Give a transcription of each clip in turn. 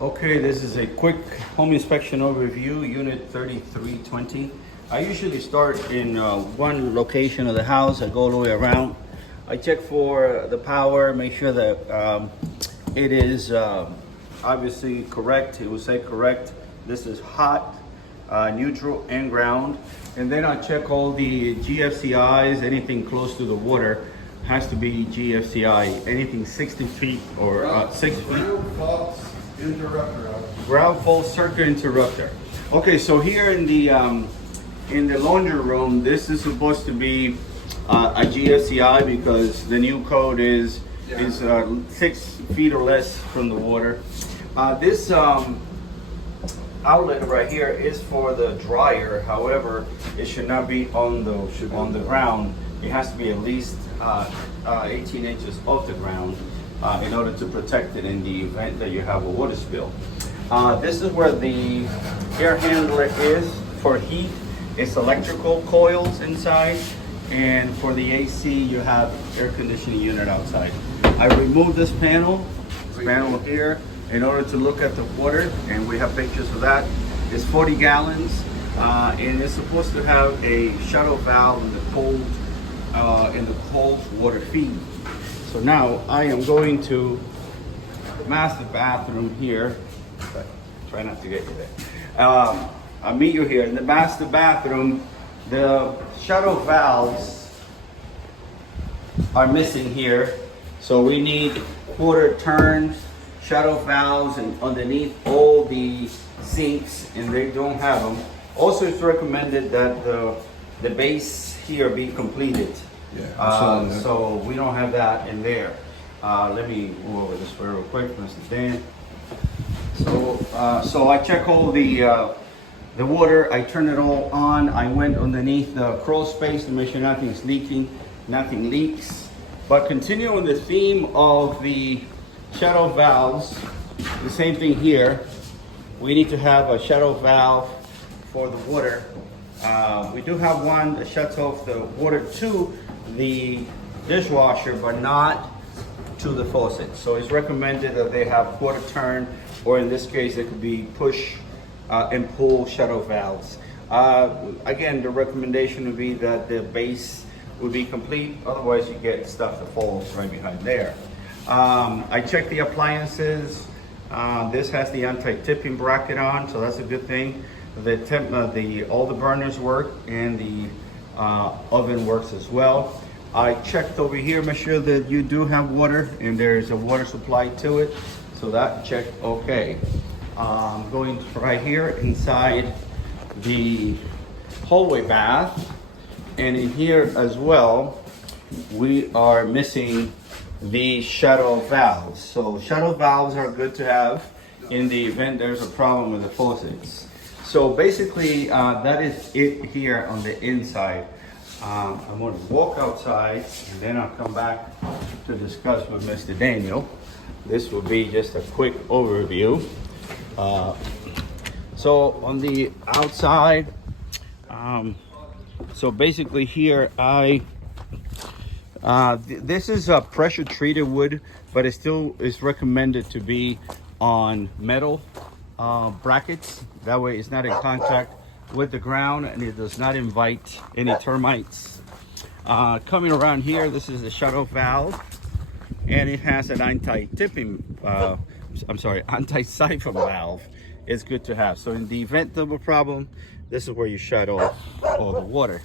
Okay, this is a quick home inspection overview, unit 3320. I usually start in one location of the house. I go all the way around. I check for the power, make sure that it is obviously correct. It will say correct. This is hot, neutral, and ground. And then I check all the GFCIs, anything close to the water has to be GFCI. Anything 60 feet or 6 feet. Interrupter. Ground fault circuit interrupter. Okay, so here in the laundry room, this is supposed to be a GFCI because the new code is 6 feet or less from the water. This outlet right here is for the dryer. However, it should not be on the ground. It has to be at least 18 inches off the ground. In order to protect it in the event that you have a water spill. This is where the air handler is for heat. It's electrical coils inside, and for the AC you have air conditioning unit outside. I removed this panel here in order to look at the water, and we have pictures of that. It's 40 gallons, and it's supposed to have a shuttle valve in the cold water feed. So now I am going to the master bathroom here. Try not to get you there. I'll meet you here in the master bathroom. The shuttle valves are missing here. So we need quarter turn shuttle valves and underneath all the sinks, and they don't have them. Also, it's recommended that the base here be completed. Yeah, so we don't have that in there. Let me go over this real quick, Mr. Dan. So I check all the water. I turn it all on. I went underneath the crawl space to make sure nothing's leaking, nothing leaks. But continue on the theme of the shuttle valves. The same thing here. We need to have a shuttle valve for the water. We do have one that shuts off the water to the dishwasher, but not to the faucet. So it's recommended that they have quarter turn, or in this case, it could be push and pull shuttle valves. Again, the recommendation would be that the base would be complete. Otherwise, you get stuff that falls right behind there. I checked the appliances. This has the anti-tipping bracket on, so that's a good thing. All the burners work, and the oven works as well. I checked over here, make sure that you do have water and there's a water supply to it. So that checked okay. Going right here inside the hallway bath, and in here as well, we are missing the shuttle valves. So shuttle valves are good to have in the event there's a problem with the faucets. So basically, that is it here on the inside. I'm going to walk outside, and then I'll come back to discuss with Mr. Daniel. This will be just a quick overview. So on the outside, so basically here, this is a pressure treated wood, but it still is recommended to be on metal brackets. That way it's not in contact with the ground, and it does not invite any termites. Coming around here, this is the shuttle valve, and it has an anti-siphon valve. It's good to have. So in the event of a problem, this is where you shut off all the water.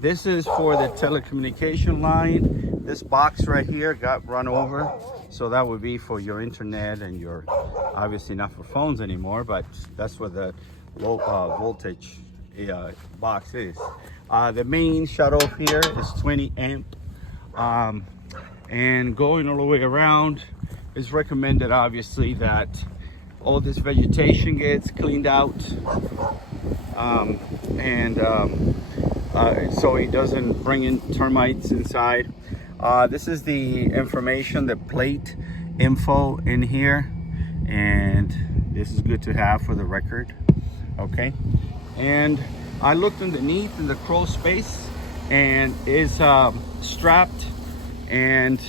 This is for the telecommunication line. This box right here got run over, so that would be for your internet and your, obviously not for phones anymore, but that's what the low voltage box is. The main shut-off here is 20 amp, and going all the way around, it's recommended obviously that all this vegetation gets cleaned out, so it doesn't bring in termites inside. This is the information, the plate info in here, and this is good to have for the record. Okay, and I looked underneath in the crawl space, and it's strapped, and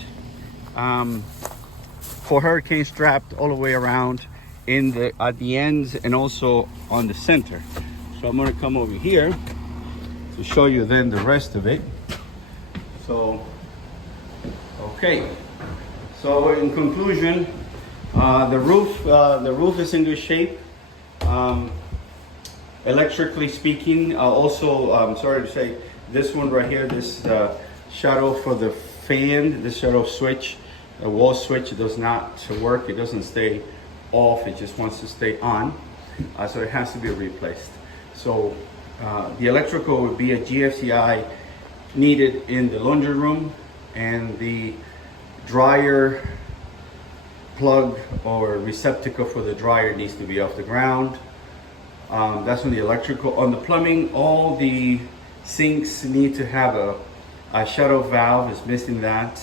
for hurricane strapped all the way around at the ends and also on the center. So I'm going to come over here to show you then the rest of it. So, okay. So in conclusion, the roof is in good shape. Electrically speaking, also, I'm sorry to say, this one right here, this shadow for the fan, this shadow switch, the wall switch, does not work. It doesn't stay off. It just wants to stay on. So it has to be replaced. So the electrical would be a GFCI needed in the laundry room, and the dryer plug or receptacle for the dryer needs to be off the ground. That's on the electrical. On the plumbing, all the sinks need to have a shut-off valve. Is missing that,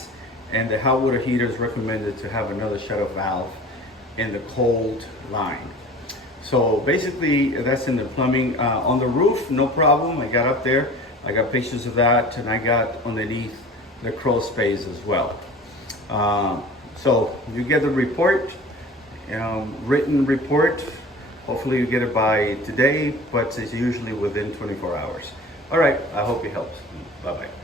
and the hot water heater is recommended to have another shut-off valve in the cold line. So basically, that's in the plumbing. On the roof, no problem. I got up there. I got pictures of that, and I got underneath the crawl space as well. So you get the report, written report. Hopefully you get it by today, but it's usually within 24 hours. All right, I hope it helps. Bye-bye.